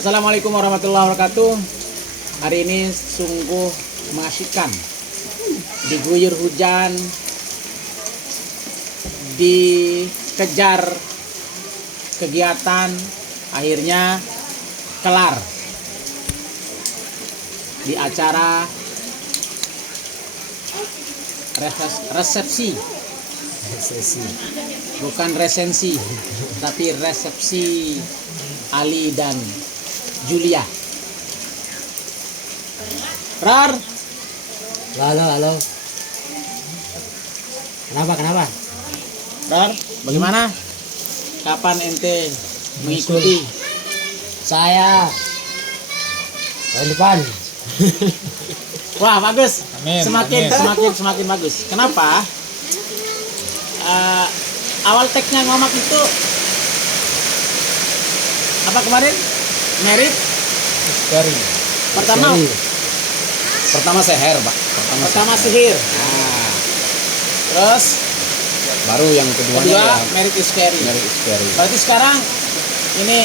Assalamualaikum warahmatullahi wabarakatuh. Hari ini sungguh mengasyikan. Diguyur hujan, dikejar kegiatan, akhirnya kelar di acara resepsi. Bukan resensi, tapi resepsi Ali dan Julia. Rar, Halo. Kenapa? Rar, bagaimana? Kapan ente mengikuti? Saya tahun depan. Wah, bagus. Amin, Semakin bagus. Kenapa? Awal tagnya ngomak itu apa kemarin? Merit Dari pertama seher, Pak. Pertama sihir. Nah, terus baru yang kedua keduanya merit is scary. Merit is Scary. Berarti sekarang ini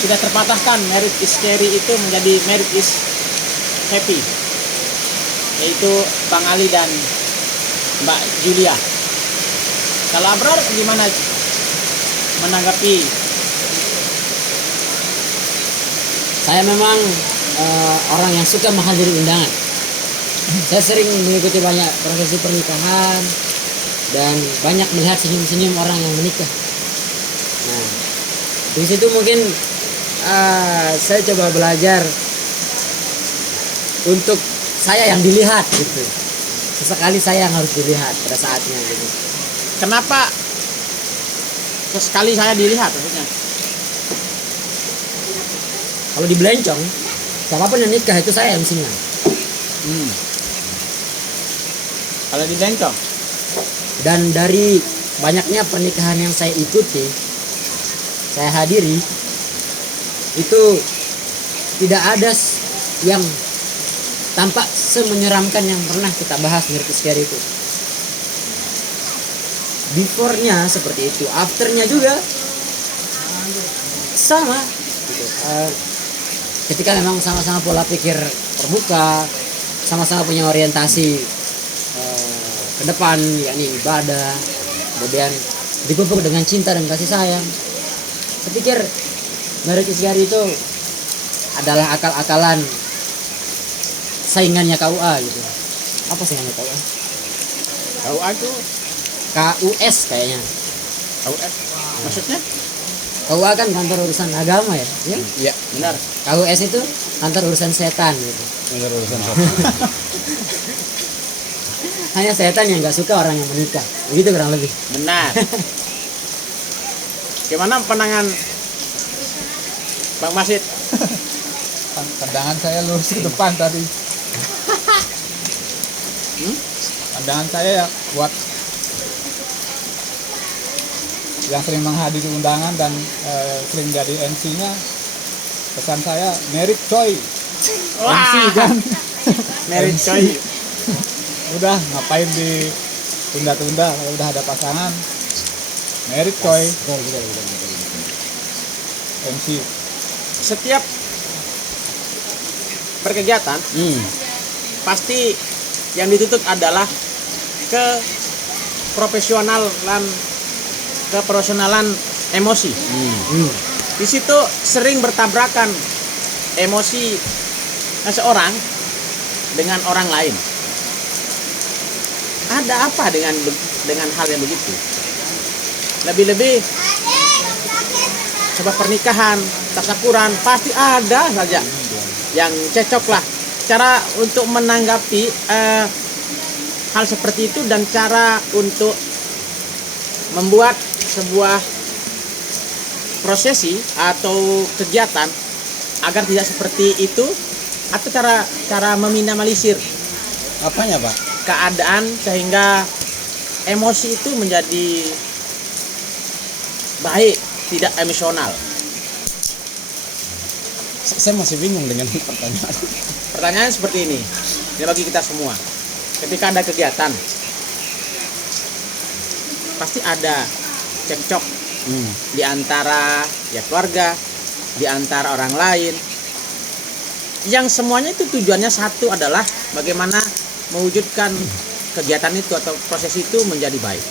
sudah terpatahkan merit is scary itu menjadi merit is happy, yaitu Bang Ali dan Mbak Julia. Kalau Abrar gimana menanggapi? Saya memang orang yang suka menghadiri undangan. Saya sering mengikuti banyak prosesi pernikahan dan banyak melihat senyum-senyum orang yang menikah. Nah, di situ mungkin saya coba belajar untuk saya yang dilihat gitu. Sesekali saya yang harus dilihat pada saatnya gitu. Kenapa sesekali saya dilihat maksudnya? Kalau di Belencong, siapapun yang nikah itu saya MC-nya. Kalau di Bencong, Dan dari banyaknya pernikahan yang saya ikuti, saya hadiri, itu tidak ada yang tampak semenyeramkan yang pernah kita bahas Merit is Scary itu. Before-nya seperti itu, after-nya juga sama. Gitu. Ketika memang sama-sama pola pikir terbuka, sama-sama punya orientasi ke depan, yakni ibadah, kemudian dipupuk dengan cinta dan kasih sayang. Saya pikir Merit is Scary itu adalah akal-akalan saingannya KUA gitu. Apa saingannya KUA? KUA itu KUS kayaknya. KUS maksudnya? KUA kan kantor urusan agama ya, ya? Iya, benar. KUS itu kantor urusan setan gitu. Bener urusan Hanya setan yang nggak suka orang yang menikah, begitu kurang lebih. Benar. Gimana pandangan Bang Masid? Pandangan saya lurus ke depan tadi. Pandangan saya ya buat yang sering menghadiri undangan dan sering jadi MC-nya, pesan saya merit coy. MC kan. Merit MC. coy. Udah ngapain di tunda-tunda kalau udah ada pasangan. Merit coy. MC. Setiap berkegiatan pasti yang dituntut adalah keprofesionalan emosi. Di situ sering bertabrakan emosi seseorang dengan orang lain. Ada apa dengan hal yang begitu? Lebih-lebih sebuah pernikahan, tasakuran pasti ada saja yang cocok lah. Cara untuk menanggapi hal seperti itu dan cara untuk membuat sebuah prosesi atau kegiatan agar tidak seperti itu, atau cara meminimalisir Apanya, Pak? keadaan sehingga emosi itu menjadi baik, tidak emosional. Saya masih bingung dengan pertanyaan. Pertanyaan seperti ini bagi kita semua. Ketika ada kegiatan, pasti ada cekcok di antara ya keluarga di antara orang lain. Yang semuanya itu tujuannya satu, adalah bagaimana mewujudkan kegiatan itu atau proses itu menjadi baik.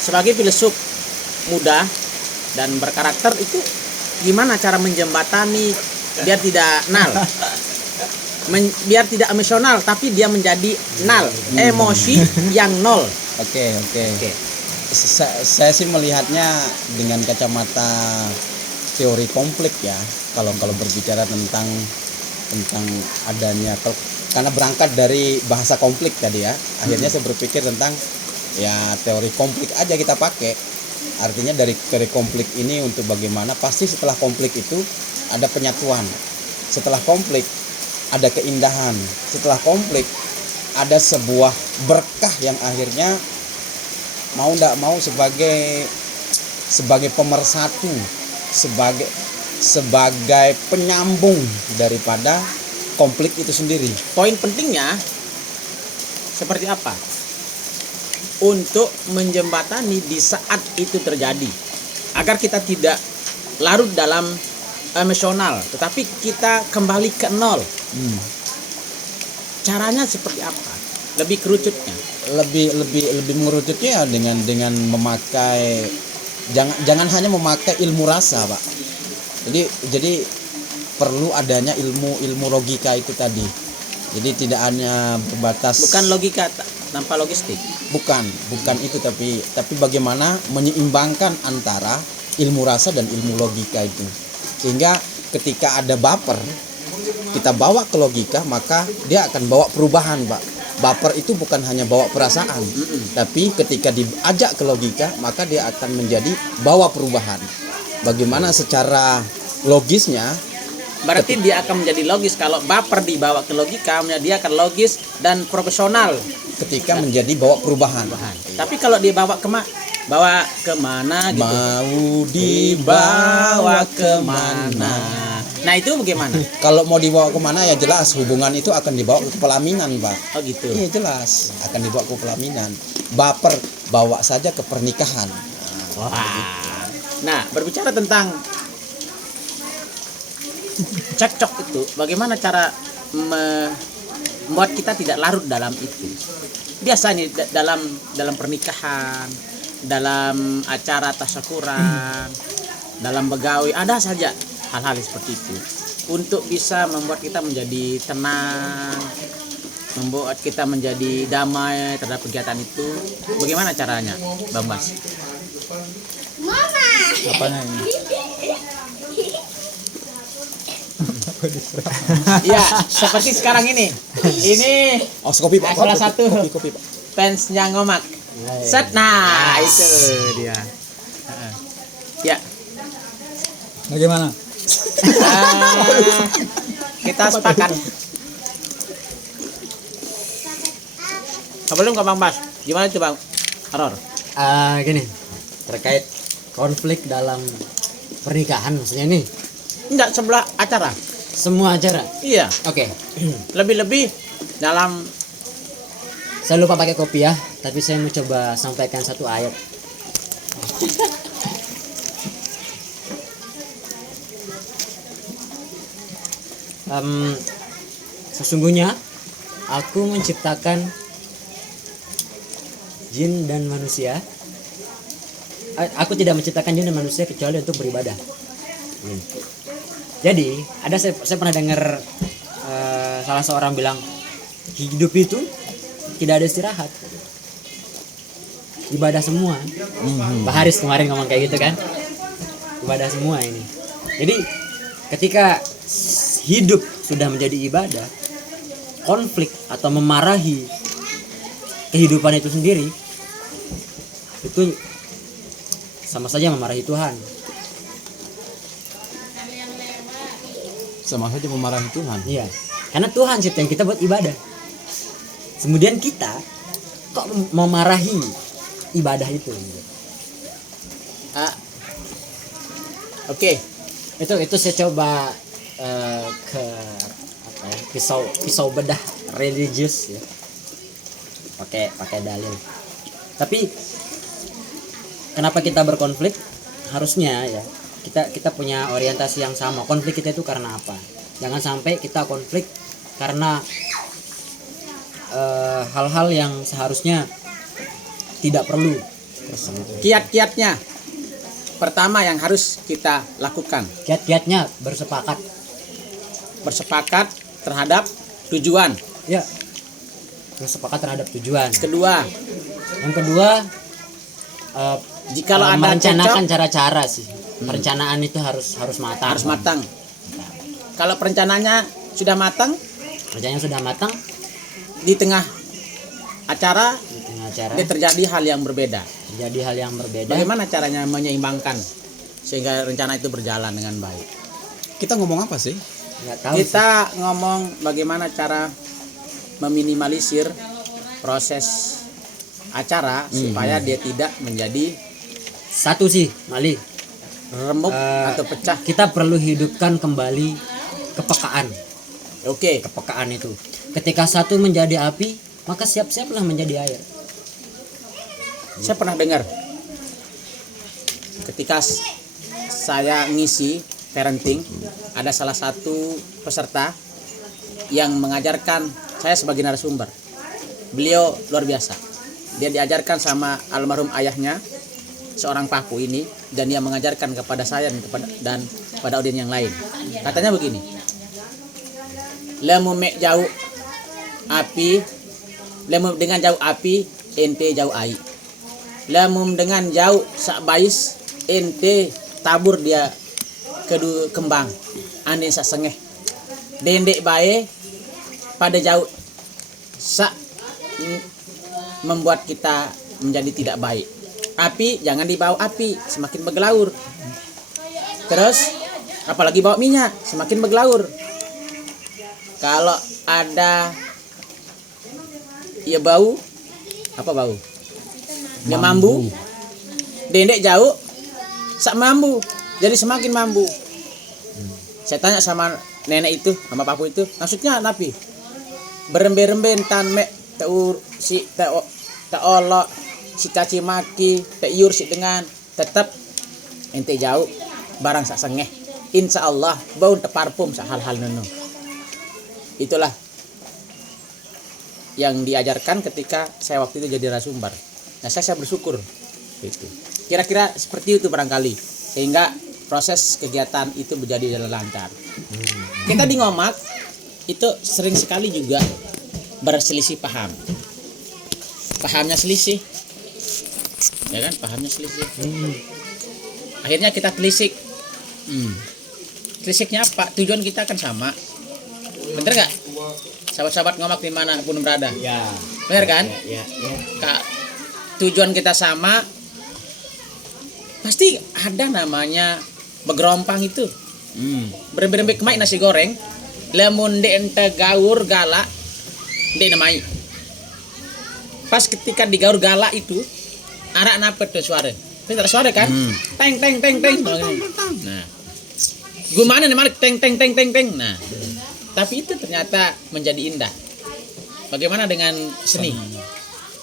Sebagai filsuf muda dan berkarakter itu gimana cara menjembatani biar tidak nal, biar tidak emosional tapi dia menjadi nal, emosi yang nol. Oke. Saya sih melihatnya dengan kacamata teori konflik ya. Kalau berbicara tentang adanya, karena berangkat dari bahasa konflik tadi ya, akhirnya saya berpikir tentang ya teori konflik aja kita pakai. Artinya dari teori konflik ini untuk bagaimana pasti setelah konflik itu ada penyatuan, setelah konflik ada keindahan, setelah konflik ada sebuah berkah yang akhirnya mau tidak mau sebagai pemersatu, sebagai penyambung daripada konflik itu sendiri. Poin pentingnya seperti apa? Untuk menjembatani di saat itu terjadi, agar kita tidak larut dalam emosional, tetapi kita kembali ke nol. Caranya seperti apa? Lebih kerucutnya? Lebih mengerucutnya dengan memakai, jangan hanya memakai ilmu rasa, Pak. Jadi perlu adanya ilmu logika itu tadi. Jadi tidak hanya berbatas, Bukan logika tanpa logistik. bukan itu, tapi bagaimana menyeimbangkan antara ilmu rasa dan ilmu logika itu, sehingga ketika ada baper kita bawa ke logika, maka dia akan bawa perubahan, Pak. Baper itu bukan hanya bawa perasaan, tapi ketika diajak ke logika, maka dia akan menjadi bawa perubahan. Bagaimana secara logisnya? Berarti dia akan menjadi logis. Kalau baper dibawa ke logika, dia akan logis dan profesional Ketika menjadi bawa perubahan. Tapi kalau dibawa bawa kemana gitu? Mau dibawa kemana? Nah itu bagaimana? Kalau mau dibawa kemana ya jelas hubungan itu akan dibawa ke pelaminan, Pak. Oh gitu. Iya jelas akan dibawa ke pelaminan. Baper bawa saja ke pernikahan. Wah. Nah berbicara tentang cekcok itu, bagaimana cara membuat kita tidak larut dalam itu? Biasanya dalam pernikahan, dalam acara tasyakuran, dalam begawi, ada saja hal-hal seperti itu. Untuk bisa membuat kita menjadi tenang, membuat kita menjadi damai terhadap kegiatan itu, bagaimana caranya, Bang Bas? Apanya ini? Ya, seperti sekarang ini. Ini Oh, kopi, Pak. salah satu Kopi, Pak. fansnya Ngomak. Set, nah itu dia. Ya, Bagaimana? kita sepakat. Sebelum ke Bang Bas, gimana itu Bang Aror? Gini, terkait konflik dalam pernikahan maksudnya ini Enggak, sebelah acara. semua acara. Iya, Oke, lebih-lebih dalam saya lupa pakai kopi ya, tapi saya mau coba sampaikan satu ayat. Sesungguhnya aku menciptakan jin dan manusia. Aku tidak menciptakan jin dan manusia kecuali untuk beribadah. Jadi saya pernah dengar salah seorang bilang hidup itu tidak ada istirahat, ibadah semua. Pak Haris kemarin ngomong kayak gitu kan, ibadah semua ini. Jadi ketika hidup sudah menjadi ibadah, konflik atau memarahi kehidupan itu sendiri itu sama saja memarahi Tuhan. Sama saja memarahi Tuhan. Iya, karena Tuhan ciptain kita buat ibadah. Kemudian kita kok memarahi ibadah itu. Oke. Itu saya coba ke apa ya, pisau bedah religius ya. Pakai dalil. Tapi kenapa kita berkonflik? Harusnya ya kita punya orientasi yang sama. Konflik kita itu karena apa? Jangan sampai kita konflik karena hal-hal yang seharusnya tidak perlu. Kiat-kiatnya pertama yang harus kita lakukan, Kiat-kiatnya bersepakat terhadap tujuan. ya, bersepakat terhadap tujuan. Kedua, Yang kedua, jikalau ada merencanakan cocok, cara-cara sih. Perencanaan itu harus matang. harus matang. Kalau perencanaannya sudah matang, Rencananya sudah matang, di tengah acara di tengah acara dia terjadi hal yang berbeda. terjadi hal yang berbeda. Bagaimana caranya menyeimbangkan sehingga rencana itu berjalan dengan baik? Kita ngomong apa sih? Nggak tahu sih. Kita ngomong bagaimana cara meminimalisir proses acara supaya dia tidak menjadi Satu sih, Mali, remuk atau pecah. kita perlu hidupkan kembali kepekaan. Oke, Kepekaan itu. Ketika satu menjadi api, maka siap-siaplah menjadi air. saya pernah dengar ketika saya ngisi parenting, ada salah satu peserta yang mengajarkan saya sebagai narasumber. Beliau luar biasa. Dia diajarkan sama almarhum ayahnya, seorang paku ini, dan dia mengajarkan kepada saya dan kepada audiens yang lain. Katanya begini, lemu mek jauh api, lemu dengan jauh api, ente jauh air. Lemu dengan jauh sak bais, ente tabur dia kedu kembang, ane sak sengeh. Dendek bae pada jauh sak membuat kita menjadi tidak baik. Api jangan dibawa api, semakin bergelaur. Terus apalagi bawa minyak, semakin bergelaur. Kalau ada ya bau, apa bau? Dia mambu. Dendek jauh sak mambu. Jadi semakin mambu. Saya tanya sama nenek itu, sama papu itu, maksudnya napi? Berembe-rembe tan mek taur si ta olok si caci maki ta iur si dengan tetap ente jauh barang sak sengeh. Insyaallah bau te parfum sak hal-hal nenu. Itulah yang diajarkan ketika saya waktu itu jadi narasumber. Nah, saya bersyukur itu. Kira-kira seperti itu barangkali sehingga proses kegiatan itu menjadi jalan lancar. Kita di Ngomak itu sering sekali juga berselisih paham. Pahamnya selisih. Ya kan? Pahamnya selisih. Akhirnya kita telisik. Telisiknya apa? Tujuan kita kan sama. Bener nggak? Sahabat-sahabat Ngomak dimanapun berada. Ya. Bener kan? Ya. Tujuan kita sama, pasti ada namanya begerompang itu. Berembe-rembe kemai nasi goreng, lemun de ente gaur galak, de namai. Pas ketika digaur galak itu, arak napet tuh suara. Itu suara kan? Teng teng teng teng. Nah, gimana nih Marik? Teng teng teng teng teng. Nah, tapi itu ternyata menjadi indah. Bagaimana dengan seni?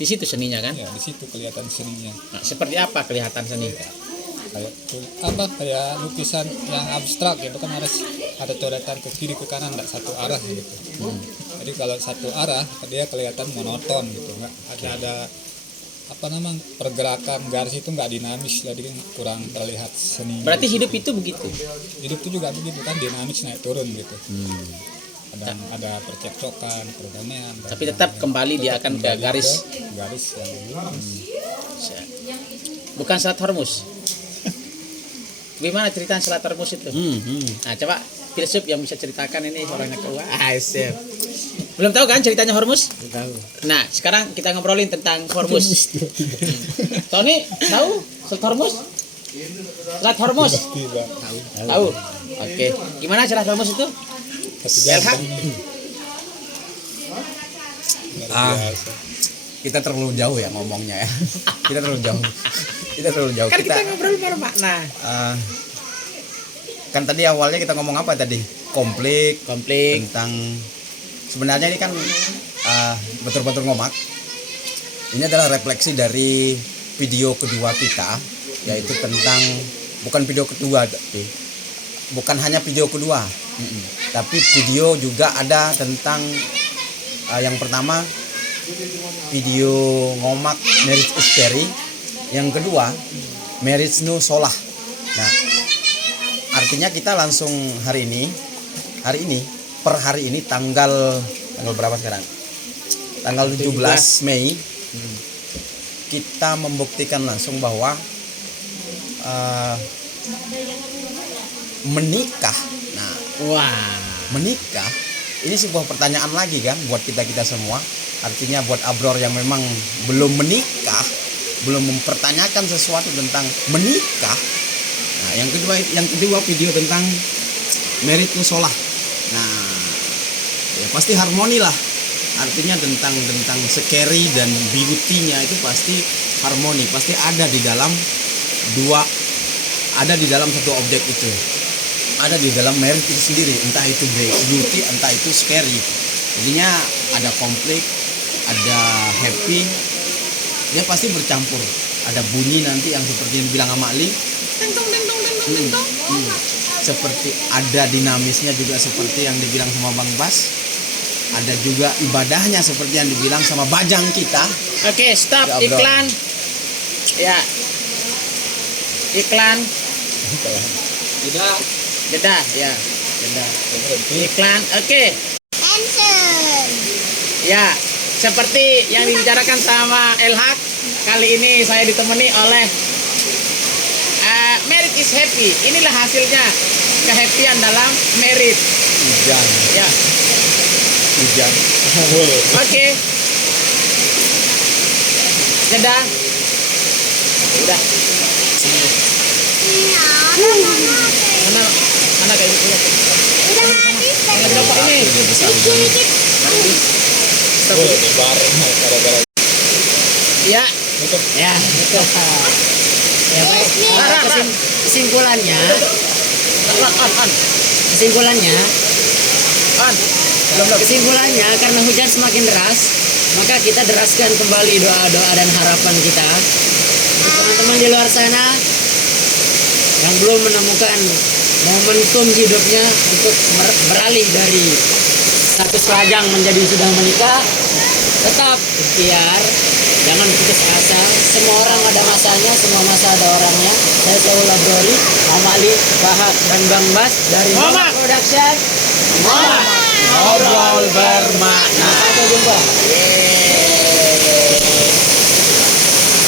Di situ seninya kan? Ya, di situ kelihatan seninya. Nah, seperti apa kelihatan seni? Kayak lukisan yang abstrak gitu kan, harus ada coretan ke kiri ke kanan, nggak satu arah gitu. Jadi kalau satu arah dia kelihatan monoton gitu, nggak ada pergerakan garis itu nggak dinamis, jadi kurang terlihat seni. Berarti hidup itu begitu. Hidup itu juga begitu kan, dinamis naik turun gitu. Ada percekcokan, perdamaian. Tapi tetap kembali dia akan ke garis yang bukan Selat Hormuz. Gimana cerita Selat Hormuz itu? Nah, coba filsuf yang bisa ceritakan ini orangnya keluar. Siap. Belum tahu kan ceritanya Hormuz? Tahu. Nah, sekarang kita ngobrolin tentang Hormuz. Tony, tahu Selat Hormuz? Selat Hormuz? Tahu. Oke. Gimana Selat Hormuz itu? LH? Kita terlalu jauh ya ngomongnya ya. Kita terlalu jauh. Kan kita ngobrol bermakna. Kan tadi awalnya kita ngomong apa tadi? Konflik tentang sebenarnya ini kan betul-betul Ngomak. Ini adalah refleksi dari video kedua kita, yaitu tentang bukan video kedua, tapi bukan hanya video kedua, tapi video juga ada tentang yang pertama video ngomak marriage is scary, yang kedua marriage nu solah. Nah, artinya kita langsung hari ini per hari ini tanggal berapa sekarang? Tanggal 17 Mei kita membuktikan langsung bahwa menikah. Nah, Wah. menikah ini sebuah pertanyaan lagi kan buat kita semua. Artinya buat Abror yang memang belum menikah, belum mempertanyakan sesuatu tentang menikah. Nah, yang kedua video tentang merit musolah. Nah, ya pasti harmoni lah. Artinya tentang scary dan beauty-nya itu pasti harmoni, pasti ada di dalam satu objek itu. Ada di dalam merit itu sendiri, entah itu beauty, entah itu scary. Jadinya ada konflik, ada happy, dia pasti bercampur. Ada bunyi nanti yang seperti yang dibilang sama Ali, seperti ada dinamisnya juga seperti yang dibilang sama Bang Bas. Ada juga ibadahnya seperti yang dibilang sama bajang kita. Oke, stop Ya, bro. iklan. Ya. Iklan. Tidak. Jeda, ya. Jeda. Iklan. Oke. Ya, seperti yang dibicarakan sama Elhak, kali ini saya ditemani oleh Merit is happy. Inilah hasilnya kehappyan dalam merit. Hujan, Ya, hujan. oke. Jeda. Udah. Mana mana kayak gitu. Coba ini. Stop. Ya. Ya. Ya, baik. Kesimpulannya, On. kesimpulannya karena hujan semakin deras, maka kita deraskan kembali doa-doa dan harapan kita untuk teman-teman di luar sana yang belum menemukan momentum hidupnya untuk beralih dari status lajang menjadi sudah menikah. Tetap ikhtiar, jangan putus asa. Semua orang ada masanya, semua masa ada orangnya. Saya Saul Abrori, Amali, Bahak, dan Bang Bas dari Mama. Production. Ngobrol bermakna. Sampai jumpa. Yeay.